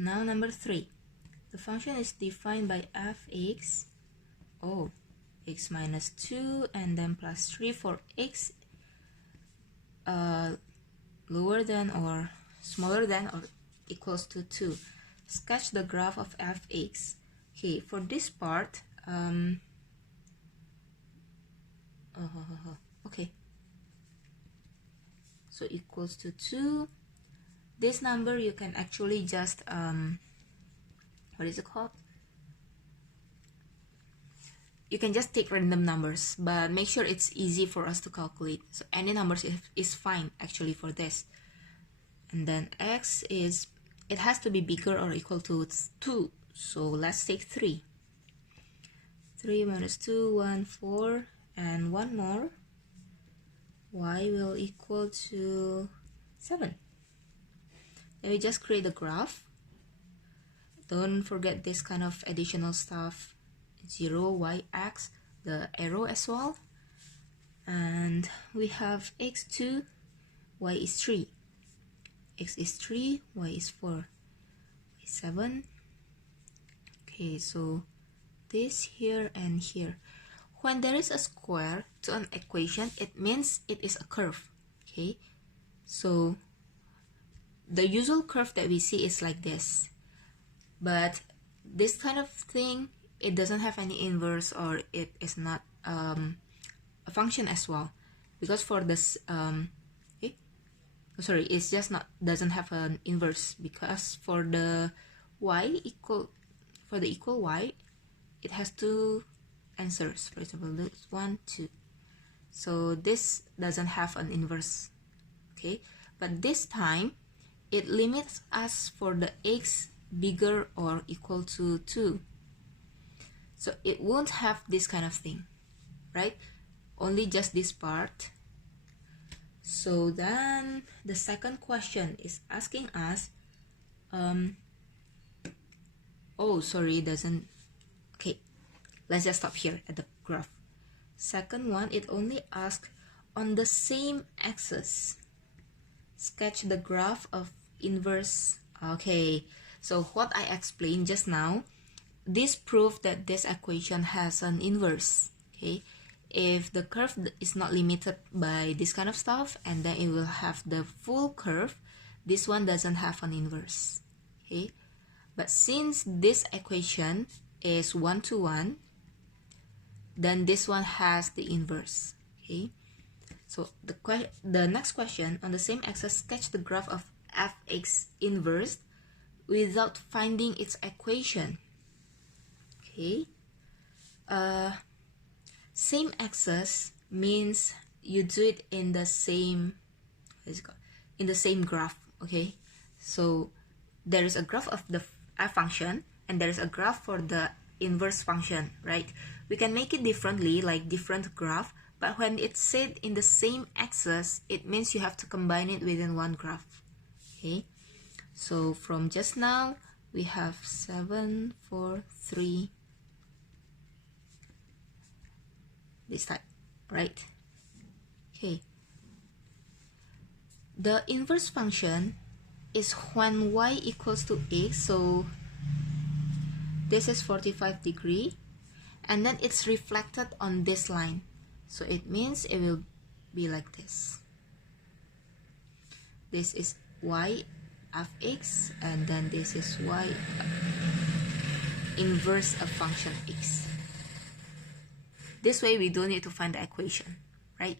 Now number 3. The function is defined by fx, x minus 2 and then plus 3 for x lower than or smaller than or equals to 2. Sketch the graph of fx. Okay, for this part, okay, so equals to 2. This number you can actually just what is it called? You can just take random numbers, but make sure it's easy for us to calculate. So any numbers is fine actually for this. And then x is, it has to be bigger or equal to 2. So let's take 3. 3 minus 2, 1, 4, and one more. Y will equal to 7. Then we just create the graph. Don't forget this kind of additional stuff. 0, y, x, the arrow as well. And we have x2, y is 3. X is 3, y is 4, y is 7. Okay, so this here and here. When there is a square to an equation, it means it is a curve. Okay, so the usual curve that we see is like this. But this kind of thing, it doesn't have any inverse, or it is not a function as well, because for this it's just not doesn't have an inverse, because for the equal y, it has two answers. For example, this 1, 2. So this doesn't have an inverse. Okay, but this time it limits us for the x bigger or equal to 2. So it won't have this kind of thing, right? Only just this part. So then the second question is asking us, it doesn't, okay, let's just stop here at the graph. Second one, it only asks on the same axis, sketch the graph of inverse. Okay, so what I explained just now, this proves that this equation has an inverse. Okay, if the curve is not limited by this kind of stuff, and then it will have the full curve, this one doesn't have an inverse. Okay, but since this equation is 1-to-1, then this one has the inverse. Okay, so the next question, on the same axis, sketch the graph of fx inverse without finding its equation. Okay, same axis means you do it in the same, in the same graph. Okay, so there is a graph of the f function and there is a graph for the inverse function, right? We can make it differently, like different graph, but when it's said in the same axis, it means you have to combine it within one graph. Okay, so from just now we have 7, 4, 3, this type, right? Okay, the inverse function is when y equals to x, so this is 45 degree, and then it's reflected on this line, so it means it will be like this. This is y of x, and then this is y inverse of function x. This way we don't need to find the equation, right?